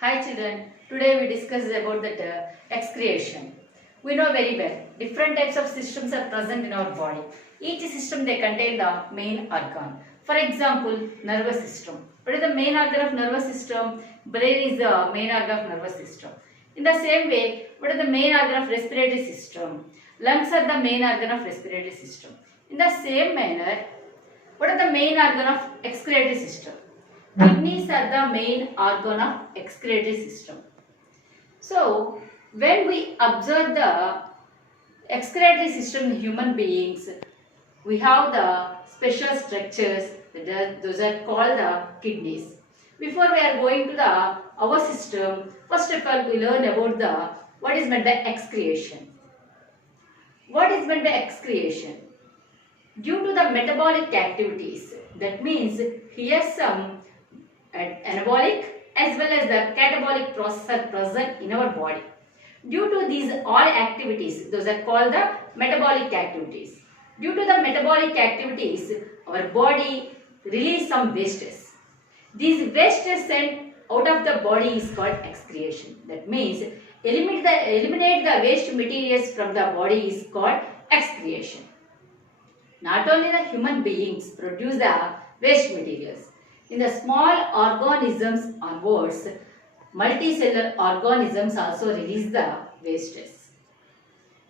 Hi children, today we discuss about that excretion. We know very well, different types of systems are present in our body. Each system they contain the main organ. For example, nervous system. What is the main organ of nervous system? Brain is the main organ of nervous system. In the same way, what is the main organ of respiratory system? Lungs are the main organ of respiratory system. In the same manner, what are the main organ of excretory system? Kidneys are the main organ of excretory system. So, when we observe the excretory system in human beings, we have the special structures, those are called the kidneys. Before we are going to our system, first of all we learn about what is meant by excretion. What is meant by excretion? Due to the metabolic activities, that means here some anabolic as well as the catabolic process are present in our body. Due to these all activities, those are called the metabolic activities. Due to the metabolic activities, our body release some wastes. These wastes sent out of the body is called excretion. That means eliminate the waste materials from the body is called excretion. Not only the human beings produce the waste materials. In the small organisms onwards, multicellular organisms also release the wastes.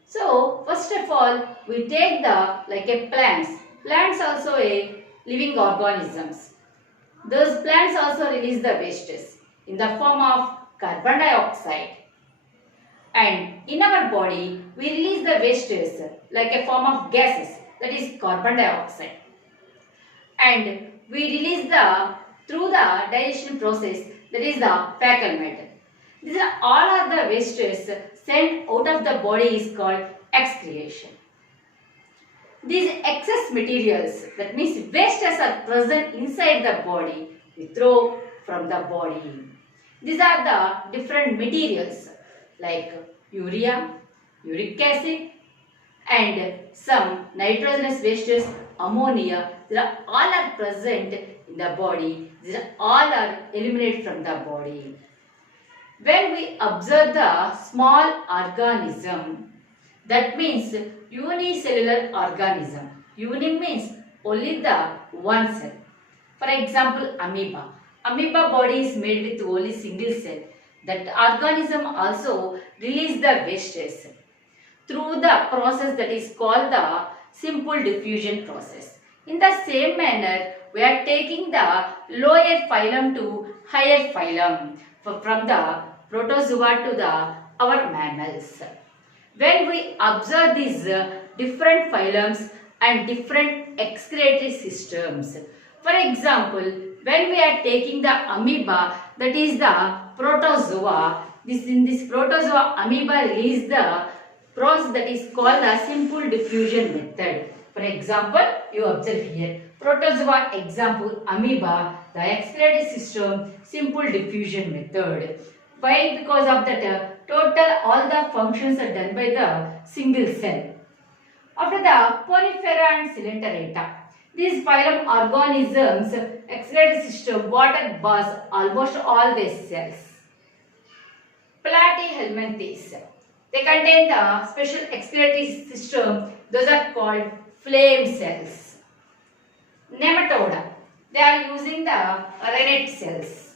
So, first of all, we take plants. Plants also a living organisms. Those plants also release the wastes in the form of carbon dioxide. And in our body, we release the wastes like a form of gases, that is carbon dioxide. And we release through the digestion process, that is the fecal matter. These are all the wastes sent out of the body is called excretion. These excess materials, that means wastes are present inside the body, we throw from the body. These are the different materials like urea, uric acid, and some nitrogenous wastes, ammonia. These are all are present in the body. These are all are eliminated from the body. When we observe the small organism, that means unicellular organism. Uni means only the one cell. For example, amoeba. Amoeba body is made with only single cell. That organism also release the wastes through the process that is called the simple diffusion process. In the same manner, we are taking the lower phylum to higher phylum from the protozoa to our mammals. When we observe these different phylums and different excretory systems, for example, when we are taking the amoeba, that is the protozoa, in this protozoa amoeba release the process that is called the simple diffusion method. For example, you observe here, protozoa example amoeba, the excretory system, simple diffusion method. Why? Because of that total all the functions are done by the single cell. After the porifera and coelenterata, these phylum organisms, excretory system, water baths almost all these cells. Platyhelminthes, they contain the special excretory system, those are called flame cells. Nematoda, they are using the rennet cells.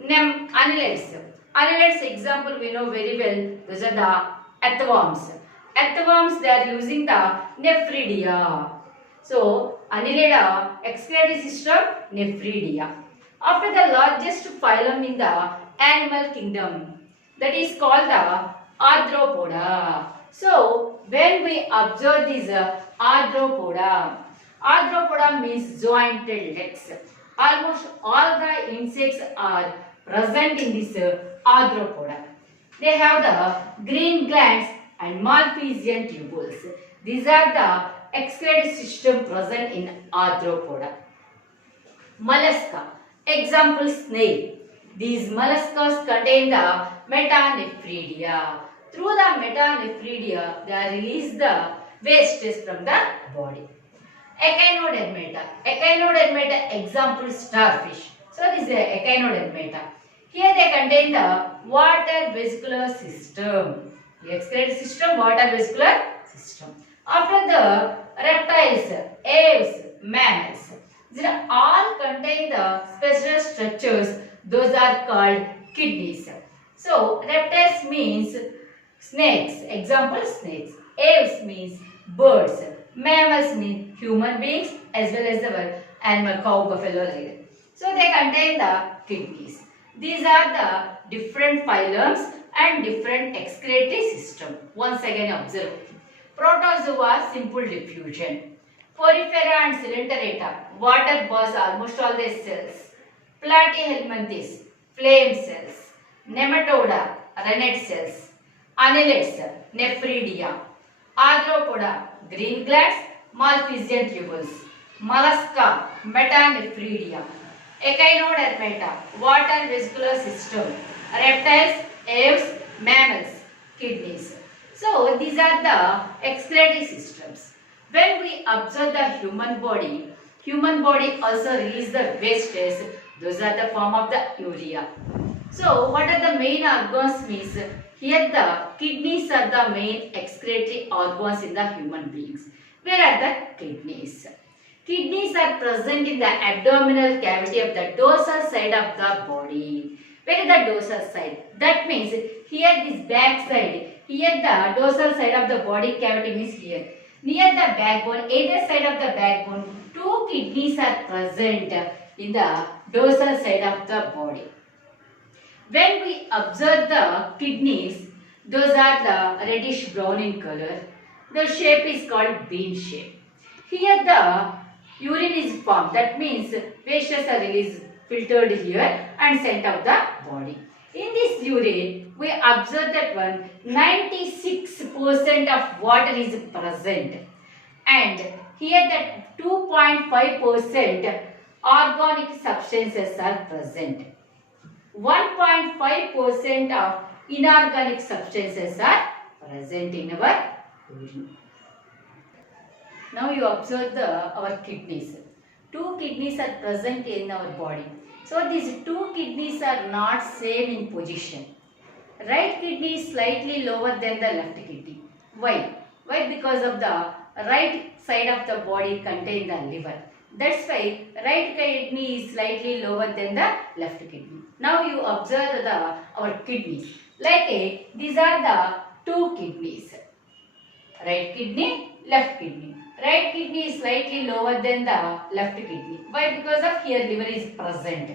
Annelids, annelids example we know very well, those are the earthworms. Earthworms they are using the nephridia. So, annelida, excretory system, nephridia. After the largest phylum in the animal kingdom, that is called the arthropoda. So, when we observe this arthropoda, arthropoda means jointed legs. Almost all the insects are present in this arthropoda. They have the green glands and Malpighian tubules. These are the excretory system present in arthropoda. Mollusca, example snail. These molluscas contain the metanephridia. Through the metanephridia, they release the wastes from the body. Echinodermata. Echinodermata example starfish. So this is echinodermata. Here they contain the water vesicular system. The excretory system, water vesicular system. After the reptiles, aves, mammals, these are all contain the special structures. Those are called kidneys. So reptiles means snakes. Example, snakes. Aves means birds. Mammals mean human beings as well as our animal, cow, buffalo, like that. So they contain the kidneys. These are the different phylums and different excretory system. Once again observe. Protozoa, simple diffusion. Porifera and Coelenterata, water baths almost all their cells. Platyhelminthes, flame cells. Nematoda, rennet cells. Annelids, nephridia. Arthropoda, green glands, Malpighian tubules. Mollusca, metanephridia. Echinodermata, water vesicular system. Reptiles, aves, mammals, kidneys. So these are the excretory systems. When we observe the human body also release the wastes. Those are the form of the urea. So what are the main organs means? Here the kidneys are the main excretory organs in the human beings. Where are the kidneys? Kidneys are present in the abdominal cavity of the dorsal side of the body. Where is the dorsal side? That means here this back side. Here the dorsal side of the body cavity means here. Near the backbone, either side of the backbone, two kidneys are present in the dorsal side of the body. When we observe the kidneys, those are the reddish brown in color. The shape is called bean shape. Here the urine is formed. That means wastes are released, filtered here and sent out the body. In this urine, we observe that 96% of water is present. And here that 2.5% organic substances are present. 1.5% of inorganic substances are present in our urine. Now you observe our kidneys. Two kidneys are present in our body. So these two kidneys are not same in position. Right kidney is slightly lower than the left kidney. Why? Why? Because of the right side of the body contain the liver. That's why right kidney is slightly lower than the left kidney. Now you observe our kidneys. These are the two kidneys. Right kidney, left kidney. Right kidney is slightly lower than the left kidney. Why? Because of here liver is present.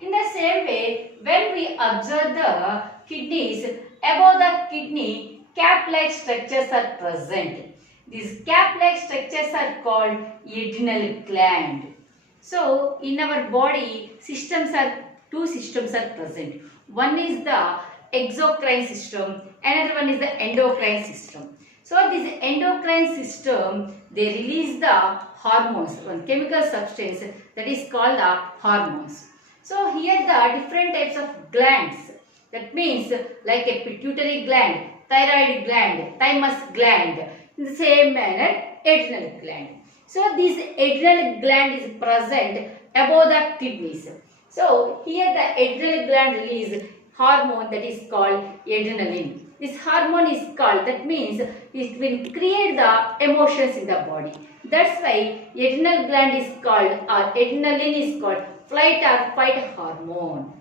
In the same way, when we observe the kidneys, above the kidney, cap-like structures are present. These cap-like structures are called adrenal gland. So, in our body, two systems are present. One is the exocrine system, another one is the endocrine system. So this endocrine system, they release the hormones, one chemical substance that is called the hormones. So here the different types of glands, that means like a pituitary gland, thyroid gland, thymus gland, in the same manner adrenal gland. So this adrenal gland is present above the kidneys. So here the adrenal gland release hormone that is called adrenaline. This hormone is called, that means it will create the emotions in the body. That's why adrenal gland is called, or adrenaline is called flight or fight hormone.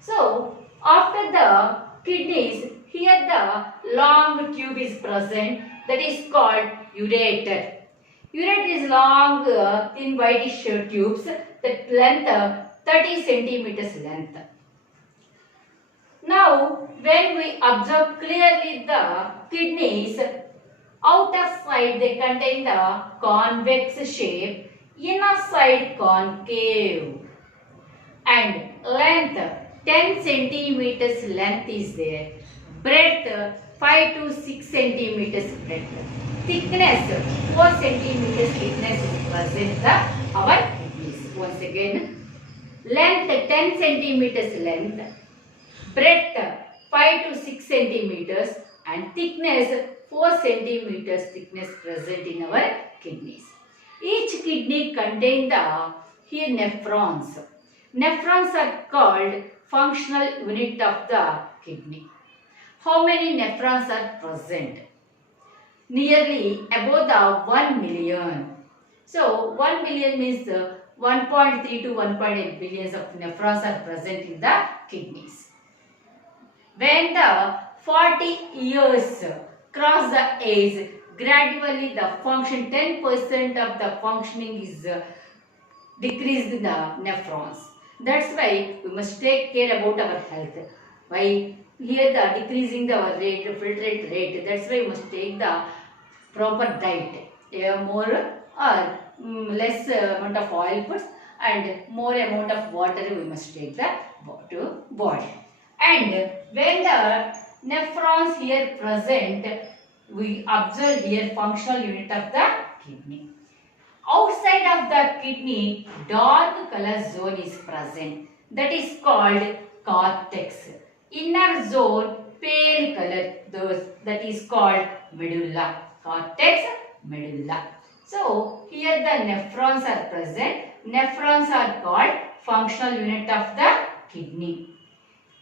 So after the kidneys, here the long tube is present, that is called ureter. Ureter is long thin whitish tubes that length 30 centimeters length. Now, when we observe clearly the kidneys, outer side they contain the convex shape, inner side concave, and length 10 centimeters length is there, breadth 5 to 6 centimeters breadth, thickness 4 centimeters thickness is present the our kidneys. Once again, length 10 centimeters length, breadth 5 to 6 centimeters and thickness 4 centimeters thickness present in our kidneys. Each kidney contains the here nephrons. Nephrons are called functional unit of the kidney. How many nephrons are present? Nearly above the 1 million. So 1 million means 1.3 to 1.8 billions of nephrons are present in the kidneys. When the 40 years cross the age, gradually the function 10% of the functioning is decreased in the nephrons. That's why we must take care about our health. Why? Here the decreasing the rate, filtrate rate. That's why we must take the proper diet. More or less amount of oil foods and more amount of water we must take the body. And when the nephrons here present, we observe here functional unit of the kidney. Outside of the kidney, dark color zone is present. That is called cortex. Inner zone, pale color, that is called medulla. Cortex, medulla. So, here the nephrons are present. Nephrons are called functional unit of the kidney.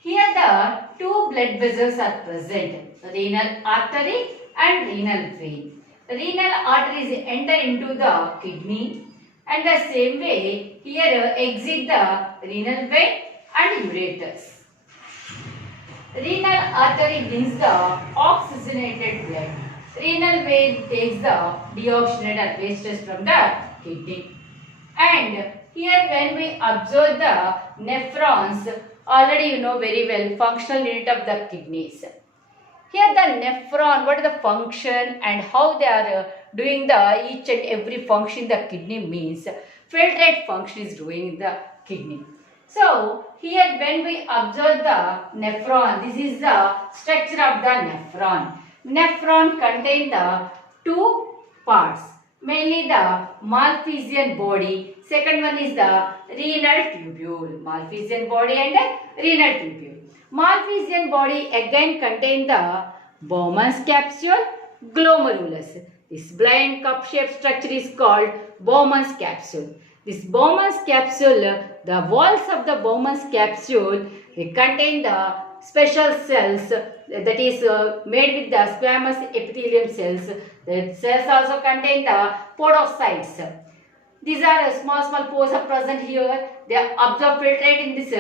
Here the two blood vessels are present. Renal artery and renal vein. Renal arteries enter into the kidney and the same way here exit the renal vein and ureters. Renal artery brings the oxygenated blood. Renal vein takes the deoxygenated wastes from the kidney. And here when we observe the nephrons, already you know very well functional unit of the kidneys. Here the nephron, what is the function and how they are doing the each and every function in the kidney means filtrate function is doing in the kidney. So here when we observe the nephron, this is the structure of the nephron. Nephron contain the two parts, mainly the Malpighian body. Second one is the renal tubule. Malpighian body and renal tubule. Malpighian body again contain the Bowman's capsule, glomerulus. This blind cup-shaped structure is called Bowman's capsule. This Bowman's capsule, the walls of the Bowman's capsule, they contain the special cells that is made with the squamous epithelium cells. The cells also contain the podocytes. These are small pores are present here. They absorb filtrate in this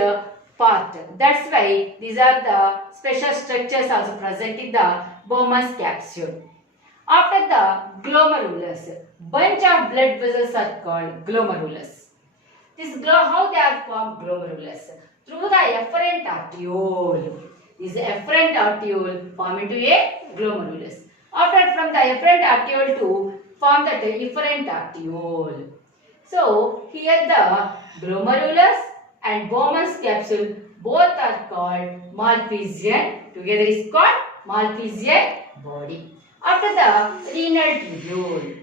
part. That's why these are the special structures also present in the Bowman's capsule. After the glomerulus, bunch of blood vessels are called glomerulus. How they are formed glomerulus? Through the efferent arteriole. This efferent arteriole form into a glomerulus. After from the efferent arteriole to form the efferent arteriole. So here the glomerulus and Bowman's capsule both are called Malpighian. Together is called Malpighian body. After the renal tubule.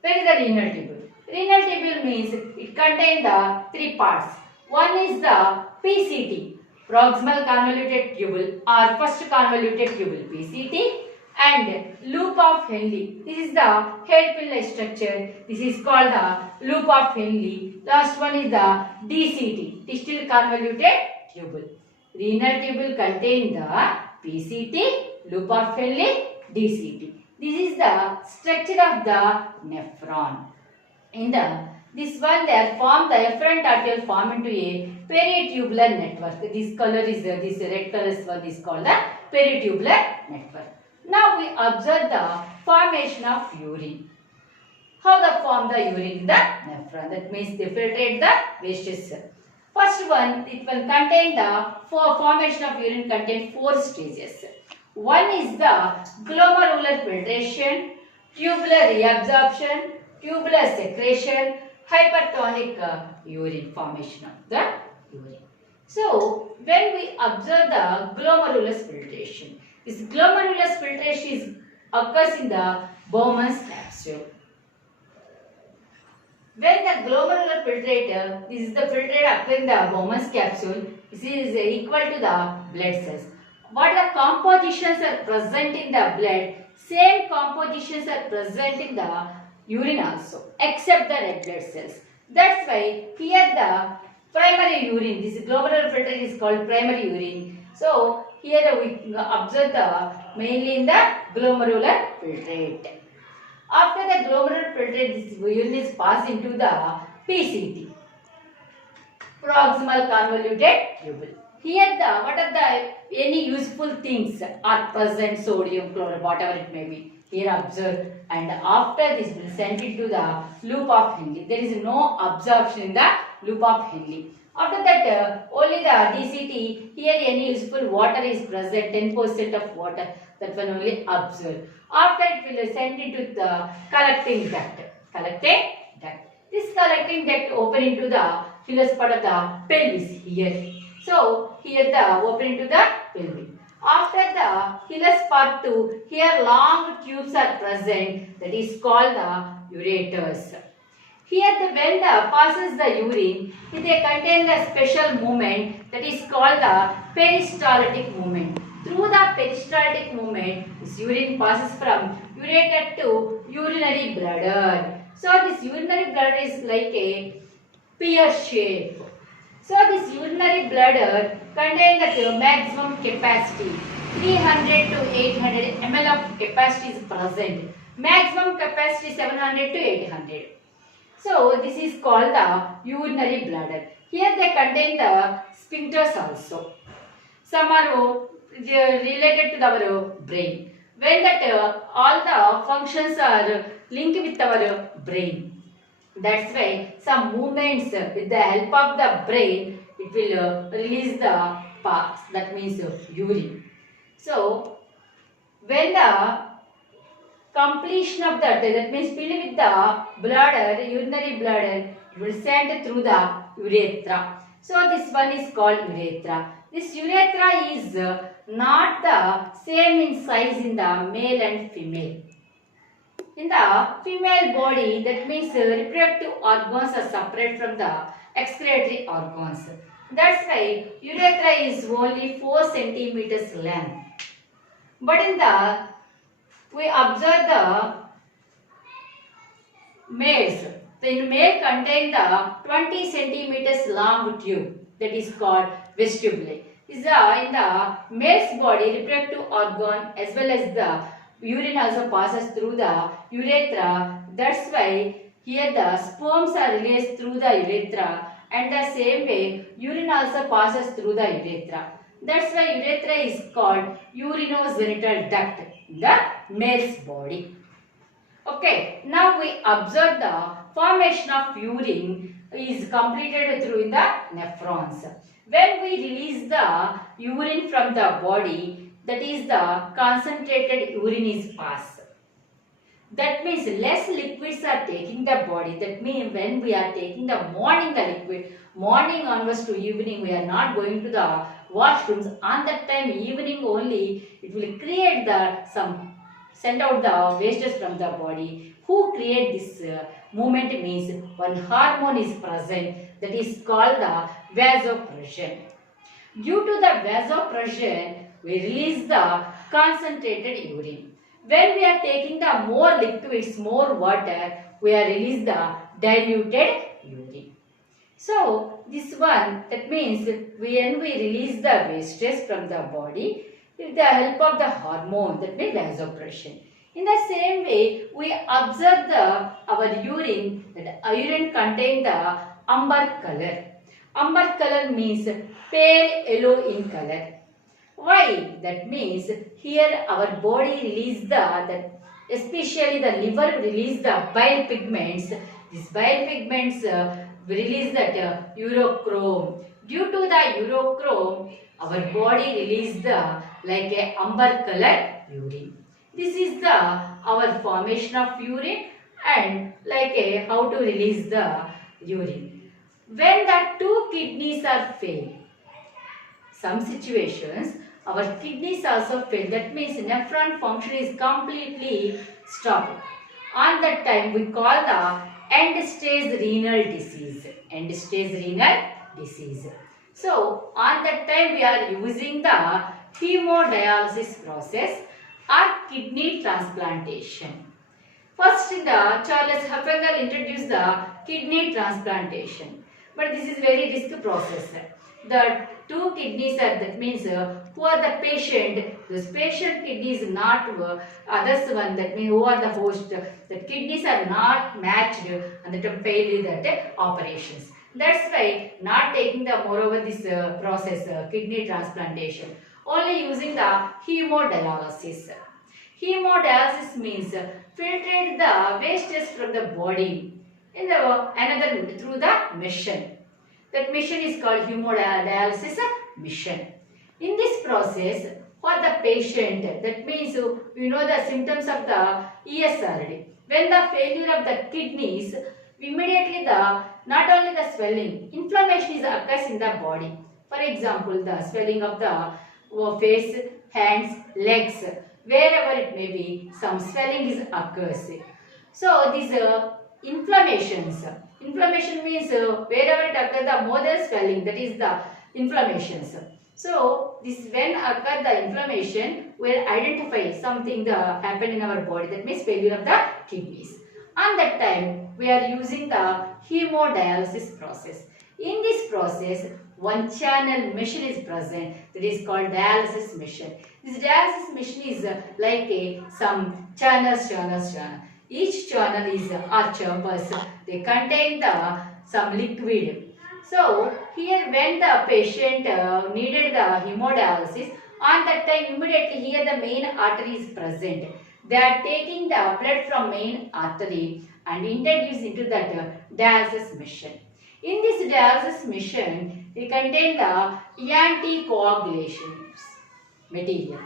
Where is the renal tubule? Renal tubule means it contains the three parts. One is the PCT, proximal convoluted tubule or first convoluted tubule PCT, and loop of Henle. This is the hairpin-like structure. This is called the loop of Henle. Last one is the DCT, distal convoluted tubule. Renal tubule contain the PCT, loop of Henle, DCT. This is the structure of the nephron. In this one, they are formed, the efferent arteriole form into a peritubular network. This color is this red color one is called the peritubular network. Now we observe the formation of urine. How they form the urine in the nephron? That means they filtrate the wastes. First one, it will contain the formation of urine contain 4 stages. One is the glomerular filtration, tubular reabsorption, tubular secretion, hypertonic urine formation of the urine. So, when we observe the glomerulus filtration, this glomerulus filtration occurs in the Bowman's capsule. When the glomerular filtrator, this is the filtrate occurring in the Bowman's capsule, this is equal to the blood cells. What the compositions are present in the blood, same compositions are present in the urine also, except the red blood cells. That's why here the Primary urine. This glomerular filtrate is called primary urine. So here we observe the mainly in the glomerular filtrate. After the glomerular filtrate, this urine is passed into the PCT, proximal convoluted tubule. Here the what are the any useful things are present, sodium, chloride, whatever it may be. Here observe, and after this will send it to the loop of Henle. There is no absorption in the loop of Henle. After that only the DCT, here any useful water is present, 10% of water, that one only observe. After it will send it to the collecting duct. This collecting duct open into the hilus part of the pelvis here. So here the open into the pelvis. After the hilus part 2, here long tubes are present, that is called the ureters. Here when the passes the urine, they contain the special movement that is called the peristaltic movement. Through the peristaltic movement, this urine passes from ureter to urinary bladder. So this urinary bladder is like a pear shape. So this urinary bladder contains the maximum capacity, 300 to 800 ml of capacity is present. Maximum capacity 700 to 800. So this is called the urinary bladder. Here they contain the sphincters also. Some are related to our brain. When that all the functions are linked with our brain. That's why some movements with the help of the brain, it will release the pus, that means urine. So when the completion of that means filled with the bladder, urinary bladder, it will send through the urethra. So this one is called urethra. This urethra is not the same in size in the male and female. In the female body, that means reproductive organs are separate from the excretory organs. That's why urethra is only 4 centimeters length. But in the we observe the males. The male contain the 20 centimeters long tube, that is called vestibule. Is in the male's body reproductive organ as well as the urine also passes through the urethra. That's why here the sperms are released through the urethra, and the same way urine also passes through the urethra. That's why urethra is called urinogenital duct in the male's body. Okay, now we observe the formation of urine is completed through the nephrons. When we release the urine from the body, that is the concentrated urine is passed. That means less liquids are taking the body. That means when we are taking the morning liquid, morning onwards to evening, we are not going to the washrooms. On that time, evening only, it will create the send out the wastes from the body. Who create this movement means one hormone is present, that is called the vasopressin. Due to the vasopressin, we release the concentrated urine. When we are taking the more liquids, more water, we are release the diluted urine. So this one, that means when we release the wastes from the body with the help of the hormone, that means vasopressin. In the same way, we observe our urine, that urine contain the amber color. Amber color means pale yellow in color. Why? That means here our body release especially the liver release the bile pigments. These bile pigments release that urochrome. Due to the urochrome, our body release like a amber color urine. This is our formation of urine and like how to release the urine. When the 2 kidneys are failed, some situations our kidneys also fail. That means nephron function is completely stopped. On that time we call the end stage renal disease. End stage renal disease. So on that time we are using the hemodialysis process or kidney transplantation. First the Charles Huffanger introduced the kidney transplantation. but this is very risk process. The two kidneys are, that means who are the patient, this patient kidney is not others one, that means who are the host, the kidneys are not matched and that fail that operations. That's why not taking the moreover this process kidney transplantation, only using the hemodialysis. Hemodialysis means filtrate the wastes from the body in the another through the machine. That mission is called hemodialysis mission. In this process, for the patient, that means you know the symptoms of the ESRD. When the failure of the kidneys, immediately the not only the swelling, inflammation is occurs in the body. For example, the swelling of the face, hands, legs, wherever it may be, some swelling is occurs. So these inflammations. Inflammation means wherever it occurs, the more the swelling, that is the inflammations. So this when occur the inflammation, we will identify something that happen in our body, that means failure of the kidneys. On that time, we are using the hemodialysis process. In this process, one channel machine is present, that is called dialysis machine. This dialysis machine is like some channels. Each channel is chambers. They contain some liquid. So here when the patient needed the hemodialysis, on that time immediately here the main artery is present. They are taking the blood from main artery and introduce into that dialysis machine. In this dialysis machine, they contain the anticoagulation material.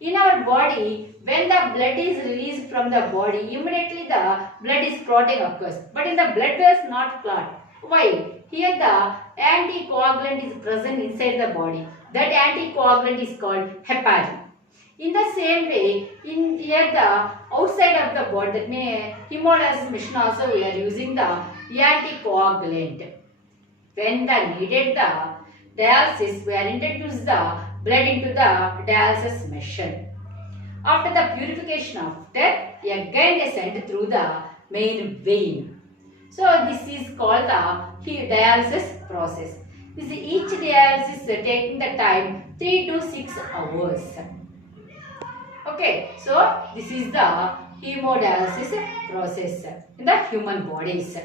In our body, when the blood is released from the body, immediately the blood is clotting occurs. But in the blood vessels not clot. Why? Here the anticoagulant is present inside the body. That anticoagulant is called heparin. In the same way, in here the outside of the body, that means hemodialysis machine also we are using the anticoagulant. When the needed the dialysis, we are introduced the blood into the dialysis machine. After the purification of that, again they sent through the main vein. So this is called the dialysis process. This each dialysis taking the time 3 to 6 hours. Okay, so this is the hemodialysis process in the human bodies.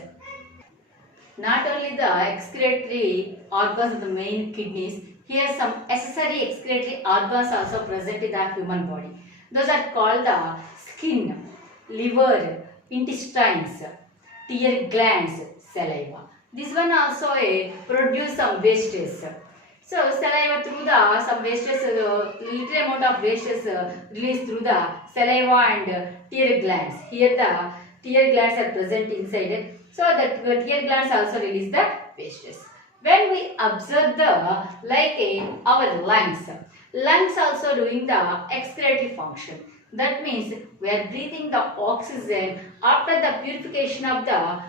Not only the excretory organs of the main kidneys, here some accessory excretory organs also present in the human body. Those are called the skin, liver, intestines, tear glands, saliva. This one also produce some wastes. So saliva through the some wastes, little amount of wastes released through the saliva and tear glands. Here the tear glands are present inside. So that tear glands also release the wastes. When we observe the our lungs also doing the excretory function. That means we are breathing the oxygen after the purification of the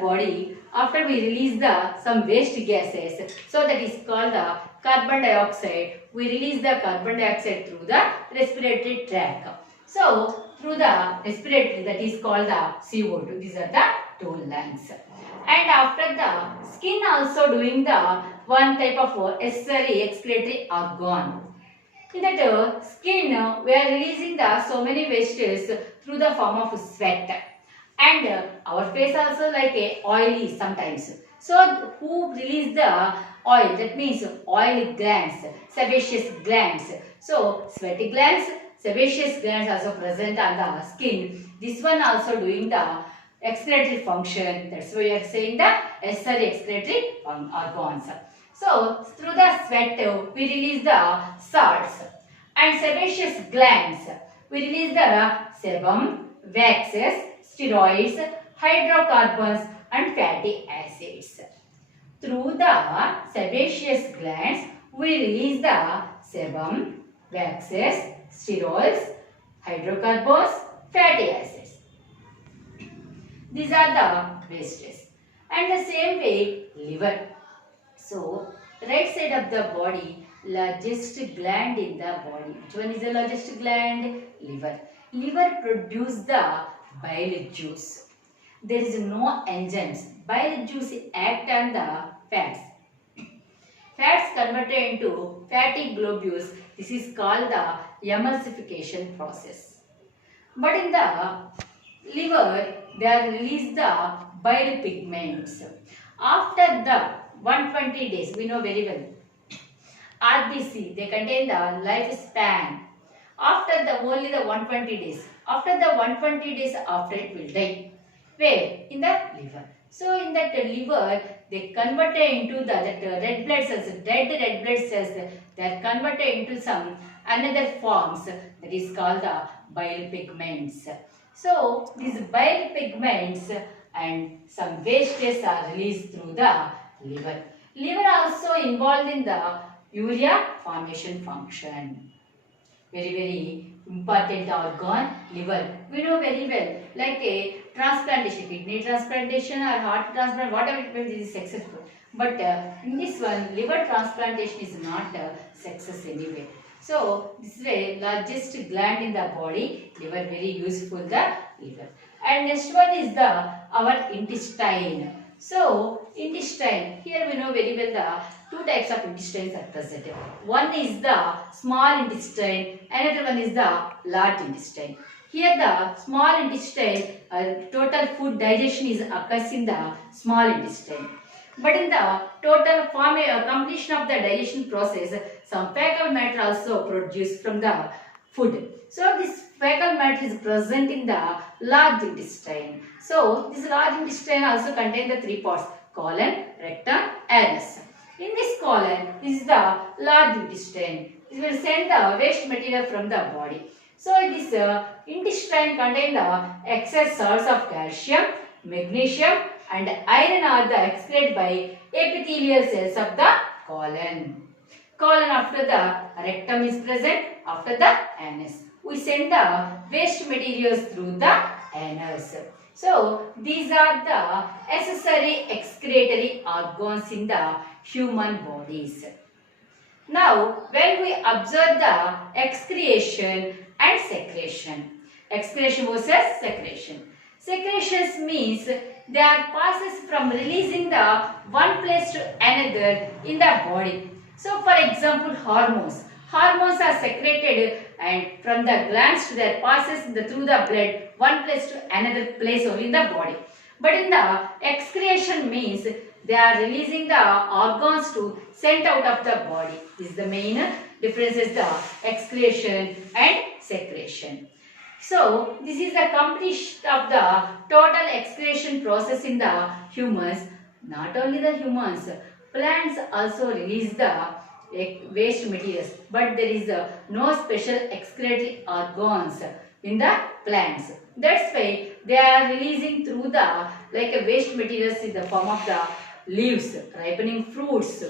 body. After we release the some waste gases, so that is called the carbon dioxide. We release the carbon dioxide through the respiratory tract. So through the respiratory, that is called the CO2. These are the two lungs. And after the skin also doing the one type of accessory excretory organ. In that skin, we are releasing the so many wastes through the form of sweat. And our face also oily sometimes. So who release the oil? That means oil glands, sebaceous glands. So sweaty glands, sebaceous glands also present on the skin. This one also doing the excretory function. That's why we are saying the accessory excretory organs. So through the sweat we release the salts, and sebaceous glands we release the sebum, waxes, steroids, hydrocarbons and fatty acids. Through the sebaceous glands we release the sebum, waxes, steroids, hydrocarbons, fatty acids. These are the wastes. And the same way liver. So right side of the body, largest gland in the body. Which one is the largest gland? Liver. Liver produces the bile juice. There is no enzymes. bile juice act on the fats. Fats converted into fatty globules. This is called the emulsification process. But in the liver, they are released the bile pigments. After the 120 days, we know very well, RBC, they contain the lifespan. After the only the 120 days. After the 120 days, after it will die. Where? In the liver. So in that liver, they converted into the red blood cells, dead red blood cells. They are converted into some another forms that is called the bile pigments. So these bile pigments and some wastes are released through the liver. Liver also involved in the urea formation function. Very important organ, liver. We know very well, like a transplantation, kidney transplantation or heart transplant, whatever it means, is successful. But in this one, liver transplantation is not a success anyway. So this is the largest gland in the body. Liver very useful, the liver. And next one is the our intestine. So intestine, here we know very well the two types of intestines are present. One is the small intestine, another one is the large intestine. Here the small intestine, total food digestion is occurs in the small intestine. But in the total completion of the digestion process, some fecal matter also produced from the food. So this fecal matter is present in the large intestine. So this large intestine also contains the three parts: colon, rectum, anus. In this colon, this is the large intestine. It will send the waste material from the body. So this intestine contains the excess salts of calcium, magnesium, and iron are the excreted by epithelial cells of the colon. Colon after the rectum is present, after the anus. We send the waste materials through the anus. So these are the accessory excretory organs in the human bodies. Now when we observe the excretion and secretion. Excretion versus secretion. Secretions means they are passes from releasing the one place to another in the body. So for example, hormones. Hormones are secreted and from the glands to their passes through the blood one place to another place only in the body. But in the excretion means they are releasing the organs to sent out of the body. This is the main difference is the excretion and secretion. So this is the completion of the total excretion process in the humans. Not only the humans, plants also release the waste materials, but there is no special excretory organs in the plants. That's why they are releasing through the waste materials in the form of the leaves, ripening fruits,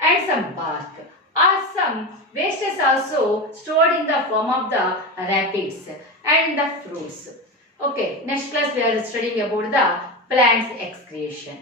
and some bark. Or some wastes also stored in the form of the rapids and the fruits. Okay, next class we are studying about the plants excretion.